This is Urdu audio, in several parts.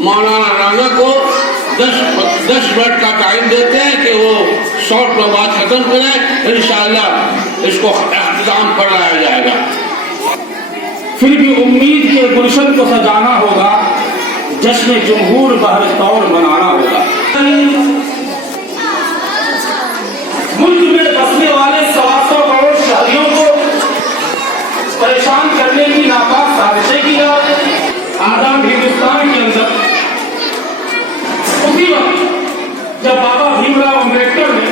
مولانا رانا کو 10 منٹ کا ٹائم دیتے ہیں کہ وہ شارٹ میں بات ختم کریں، انشاءاللہ اس کو اختتام پر لایا جائے گا۔ پھر بھی امید کے گلشن کو سجانا ہوگا، جشن جمہور بہر طور منانا ہوگا۔ ملک میں بسنے والے 700 کروڑ شہریوں کو پریشان کرنے کی ناپاک سازشیں کی جا رہی ہیں۔ آزاد ہندوستان کے اندر اسی وقت جب بابا بھیم راؤ امبیڈکر نے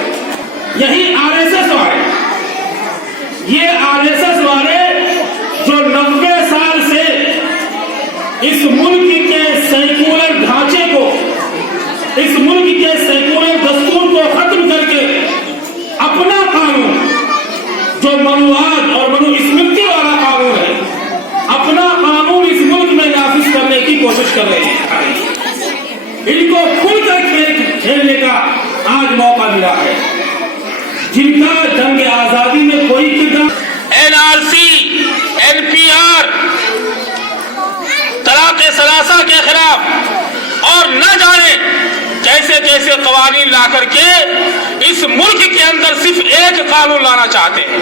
یہی RSS والے، یہ RSS والے جو 90 سال سے اس ملک کے سیکولر ڈھانچے کو، اس ملک کے سیکولر دستور کو ختم کر کے اپنا قانون جو منوواد اور منو اسمرتی والا قانون ہے، اپنا قانون اس ملک میں نافذ کرنے کی کوشش کر رہے ہیں۔ ان کو کھل کر کھیلنے کا آج موقع ملا ہے۔ جن کا جنگ آزادی میں کوئی کردار، NRC NPR طلاق ثلاثہ کے خلاف اور نہ جانے کیسے کیسے قوانین لا کر کے اس ملک کے اندر صرف ایک قانون لانا چاہتے ہیں،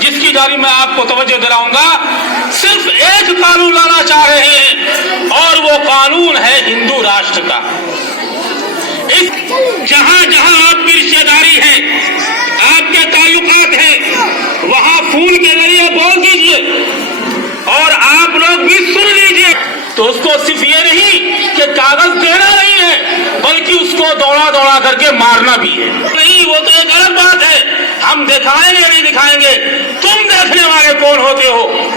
جس کی جانب میں آپ کو توجہ دلاؤں گا۔ صرف ایک قانون لانا چاہ رہے ہیں اور وہ قانون ہے ہندو راشٹر کا۔ جہاں جہاں آپ کی رشتہ داری ہے، آپ کے تعلقات ہیں، وہاں فون کے ذریعے بول دیجئے اور آپ لوگ بھی سن لیجئے۔ تو اس کو صرف یہ نہیں کہ کاغذ دینا نہیں ہے، بلکہ اس کو دوڑا دوڑا کر کے مارنا بھی ہے۔ نہیں، وہ تو ایک الگ بات ہے، ہم دکھائیں گے نہیں دکھائیں گے، تم دیکھنے والے کون ہوتے ہو؟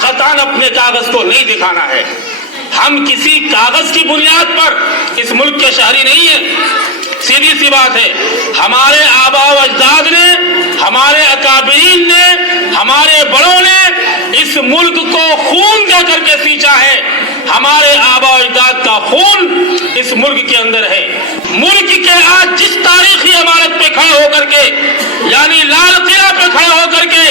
قطعاً اپنے کاغذ کو نہیں دکھانا ہے۔ ہم کسی کاغذ کی بنیاد پر اس ملک کے شہری نہیں ہیں۔ سیدھی سی بات ہے، ہمارے آباء و اجداد نے، ہمارے اکابرین نے، ہمارے بڑوں نے اس ملک کو خون دے کر کے سینچا ہے۔ ہمارے آباء و اجداد کا خون اس ملک کے اندر ہے۔ ملک کے آج جس تاریخی عمارت پہ کھڑے ہو کر کے، یعنی لال قلعہ پہ کھڑے ہو کر کے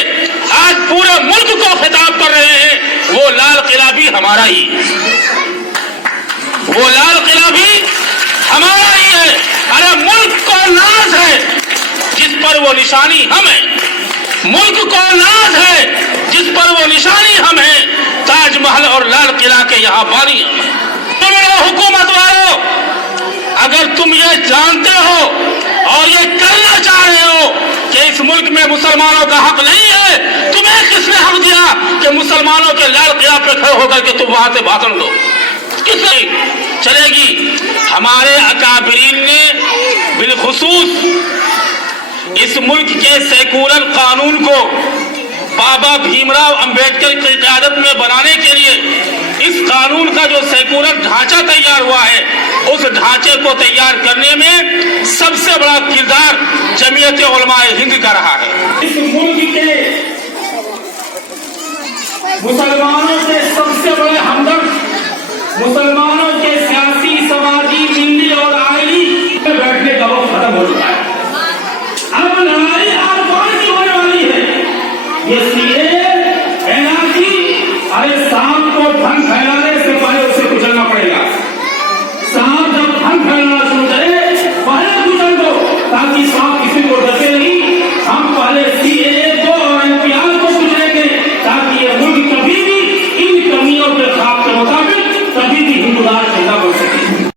آج پورے ملک کو خطاب کر رہے ہیں، وہ لال قلعہ بھی ہمارا ہی، وہ لال قلعہ بھی ہمارا ہی ہے۔ ارے ملک کو ناز ہے جس پر وہ نشانی ہم ہیں، ملک کو ناز ہے جس پر وہ نشانی ہم ہیں۔ تاج محل اور لال قلعہ کے یہاں بانی ہم ہیں۔ تم حکومت والوں، اگر تم یہ جانتے ہو اور یہ کرنا چاہ رہے ہو کہ اس ملک میں مسلمانوں کا حق نہیں ہے، تمہیں کس نے حق دیا کہ مسلمانوں کے لال قلعہ پہ کھڑے ہو کر کے تم وہاں سے بھاشن دو؟ کس سے چلے گی؟ ہمارے اکابرین نے بالخصوص اس ملک کے سیکولر قانون کو بابا بھیم راؤ امبیڈکر کی قیادت میں بنانے کے لیے، اس قانون کا جو سیکولر ڈھانچہ تیار ہوا ہے، اس ڈھانچے کو تیار کرنے میں سب سے بڑا کردار جمعیت علماء ہند کا رہا ہے۔ اس ملک کے مسلمانوں کے سب سے بڑے ہمدرد، مسلمانوں کے سیاسی، سماجی، ملی اور آئینی بیٹھنے کا وقت ختم ہو چکا ہے۔ اب لڑائی آر پار کی ہونے والی ہے۔ یہ CAA NRC، ارے سانپ کو دھن پھیلانے سے پہلے اسے کچلنا پڑے گا۔ سانپ جب دھن پھیلانا شروع کرے، پہلے کچل دو تاکہ سانپ کسی کو ڈسے نہیں۔ ہم پہلے CAA کو اور NPR کو کچلیں گے تاکہ یہ ملک کبھی بھی ان کمیوں کے خواب کے مطابق کبھی بھی ہندو راج نہ بن سکے۔